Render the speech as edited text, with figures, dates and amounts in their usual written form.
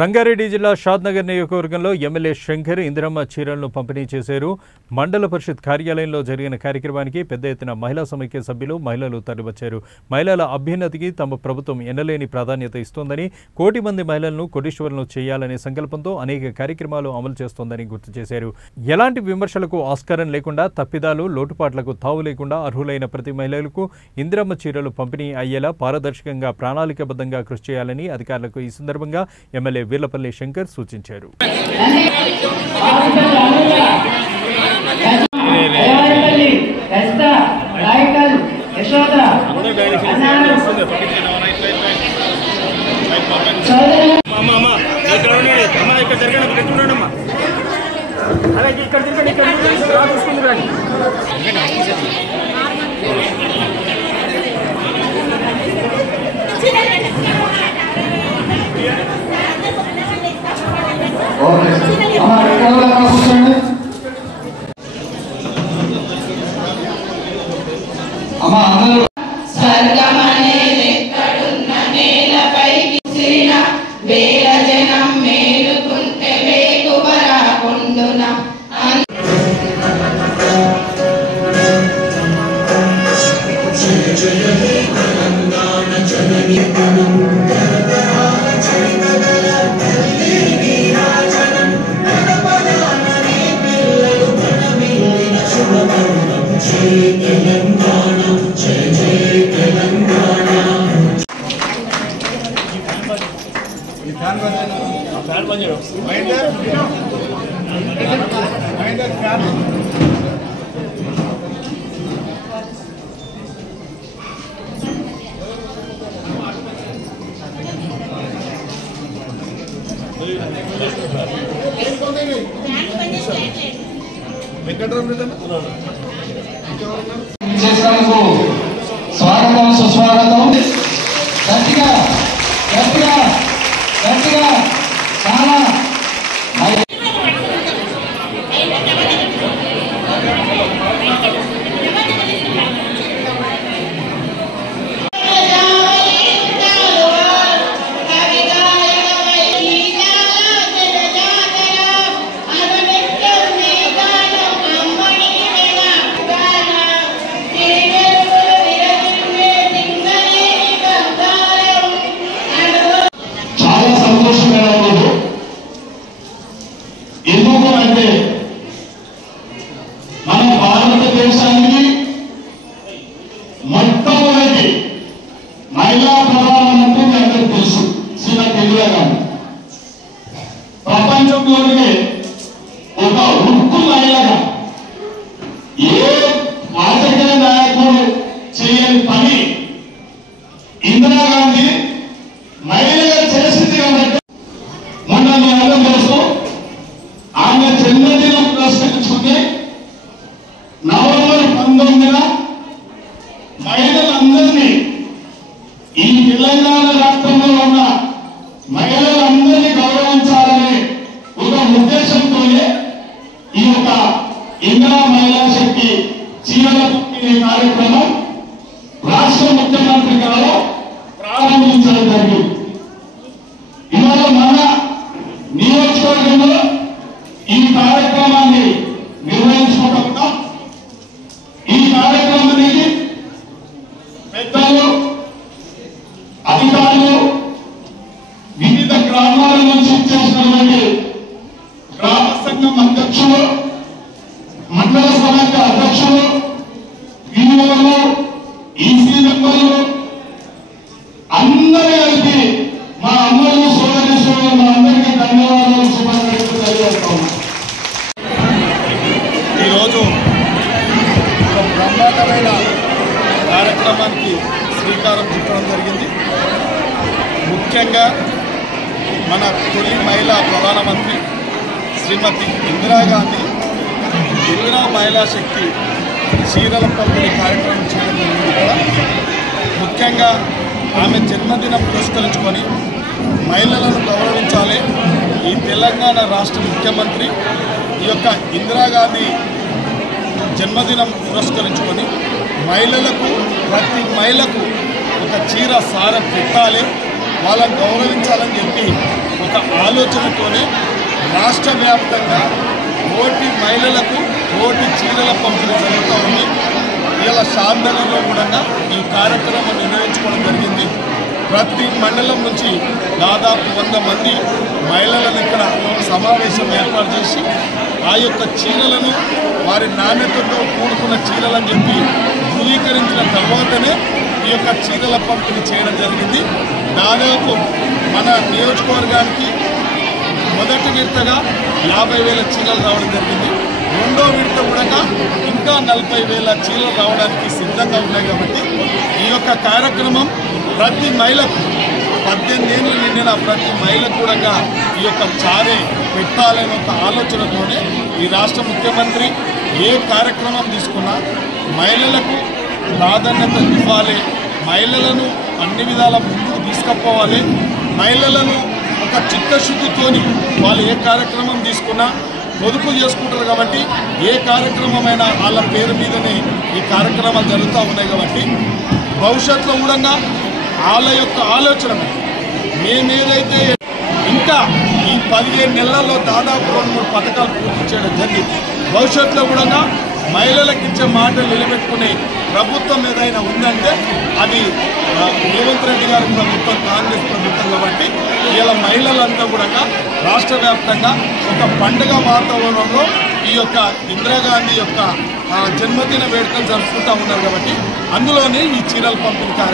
రంగారెడ్డి జిల్లా షాద్నగర్ నియోజకవర్గంలో ఎమ్మెల్యే శంకర్ ఇందిరమ్మ చీరలను పంపిణీ చేశారు. మండల పరిషత్ కార్యాలయంలో జరిగిన కార్యక్రమానికి పెద్ద ఎత్తున మహిళా సమైక్య సభ్యులు మహిళలు తరలివచ్చారు. మహిళల అభ్యున్నతికి తమ ప్రభుత్వం ఎన్నలేని ప్రాధాన్యత ఇస్తోందని, కోటి మంది మహిళలను కోటీశ్వరులను చేయాలనే సంకల్పంతో అనేక కార్యక్రమాలు అమలు చేస్తోందని గుర్తు చేశారు. ఎలాంటి విమర్శలకు ఆస్కారం లేకుండా, తప్పిదాలు లోటుపాట్లకు తావు లేకుండా అర్హులైన ప్రతి మహిళలకు ఇందిరమ్మ చీరలు పంపిణీ అయ్యేలా పారదర్శకంగా ప్రణాళికబద్ధంగా కృషి చేయాలని అధికారులకు ఈ సందర్భంగా ఎమ్మెల్యే వీర్లపల్లి శంకర్ సూచించారు. స్వాగతం సుస్వాగతం. గట్టిగా గట్టిగా గట్టిగా చాలా ఎందుకంటే మన భారతదేశానికి మొట్టమొదటి మహిళా ప్రధానమంత్రి అందరికీ తెలుసు, శ్రీమతి ఇందిరా గాంధీ. ప్రపంచంలోనే ఒక ఉక్కు మహిళగా ఏ రాజకీయ నాయకుడు చేయని పని ఇందిరాగాంధీ మహిళగా చేసింది. కాబట్టి మొన్న మీ అందరూ తెలుసు, ఆమె జన్మదినం పురస్కరించుకుని నవంబర్ 19న మహిళలందరినీ, ఈ తెలంగాణ రాష్ట్రంలో ఉన్న మహిళలందరినీ గౌరవించాలనే ఒక ఉద్దేశంతోనే ఈ యొక్క ఇందిరా మహిళా శక్తి చీరల పంపిణీ కార్యక్రమం రాష్ట్ర ముఖ్యమంత్రి గారు ప్రారంభించడం జరిగింది. ఇవాళ మన నియోజకవర్గంలో ఈ కార్యక్రమాన్ని నిర్వహించుకుంటాం. ఈ కార్యక్రమానికి పెద్దలు, అధికారులు, వివిధ గ్రామాల నుంచి చేసినటువంటి గ్రామ సంఘం అధ్యక్షులు, మండల సమైక్య అధ్యక్షులు, వినియోగులు, ఈసీ మెంబర్లు అందరూ కలిపి మా అమ్మలు, సోదరీశ్వరులు, మా అందరికీ ధన్యవాదాలు, శుభాకాంక్షలు తెలియజేస్తాము. ఈరోజు ఒక బ్రహ్మాండమైన కార్యక్రమానికి శ్రీకారం చుట్టడం జరిగింది. ముఖ్యంగా మన తొలి మహిళా ప్రధానమంత్రి శ్రీమతి ఇందిరాగాంధీ ఇందిరా మహిళా శక్తి చీరల పంపిణీ కార్యక్రమం చేయడం జరిగింది. కూడా ముఖ్యంగా ఆమె జన్మదినం పురస్కరించుకొని మహిళలను గౌరవించాలి. ఈ తెలంగాణ రాష్ట్ర ముఖ్యమంత్రి ఈ యొక్క ఇందిరాగాంధీ జన్మదినం పురస్కరించుకొని మహిళలకు, ప్రతి మహిళకు ఒక చీర సార పెట్టాలి, వాళ్ళని గౌరవించాలని చెప్పి ఒక ఒక ఆలోచనతోనే రాష్ట్ర వ్యాప్తంగా కోటి మహిళలకు కోటి చీరల పంపిణీ జరుగుతూ ఉంది. ఇలా షాద్నగర్లో కూడా ఈ కార్యక్రమం నిర్వహించుకోవడం జరిగింది. ప్రతి మండలం నుంచి దాదాపు 100 మంది మహిళలను ఇక్కడ సమావేశం ఏర్పాటు చేసి ఆ యొక్క చీరలను వారి నాణ్యతతో కూడుకున్న చీరలని చెప్పి ధృవీకరించిన తర్వాతనే ఈ యొక్క చీరల పంపిణీ చేయడం జరిగింది. దాదాపు మన నియోజకవర్గానికి మొదటి విడతగా 50,000 చీరలు రావడం జరిగింది. రెండో విడత కూడా ఇంకా 40,000 చీరలు రావడానికి సిద్ధంగా ఉన్నాయి. కాబట్టి ఈ యొక్క కార్యక్రమం ప్రతి మహిళకు 18 ఏళ్ళు నిండిన ప్రతి మహిళకు కూడా ఈ యొక్క చారే పెట్టాలనే ఒక ఆలోచనతోనే ఈ రాష్ట్ర ముఖ్యమంత్రి ఏ కార్యక్రమం తీసుకున్నా మహిళలకు ప్రాధాన్యత ఇవ్వాలి, మహిళలను అన్ని విధాల ముందుకు తీసుకుపోవాలి, మహిళలను ఒక చిత్తశుద్ధితోని వాళ్ళు ఏ కార్యక్రమం తీసుకున్నా పొదుపు చేసుకుంటారు. కాబట్టి ఏ కార్యక్రమమైనా వాళ్ళ పేరు మీదనే ఈ కార్యక్రమాలు జరుగుతూ ఉన్నాయి. కాబట్టి భవిష్యత్తులో కూడా వాళ్ళ యొక్క ఆలోచన మేమేదైతే ఇంకా ఈ 15 నెలల్లో దాదాపు 2-3 పథకాలు పూర్తి చేయడం జరిగింది. భవిష్యత్తులో కూడా మహిళలకు ఇచ్చే మాటలు నిలబెట్టుకునే ప్రభుత్వం ఏదైనా ఉందంటే అది రేవంత్ రెడ్డి గారి ప్రభుత్వం, కాంగ్రెస్ ప్రభుత్వం. కాబట్టి ఇలా మహిళలంతా కూడా రాష్ట్ర వ్యాప్తంగా ఒక పండుగ వాతావరణంలో ఈ యొక్క ఇందిరాగాంధీ యొక్క జన్మదిన వేడుకలు జరుపుకుంటూ ఉన్నారు. కాబట్టి అందులోనే ఈ చీరల పంపిణీ కార్యక్రమం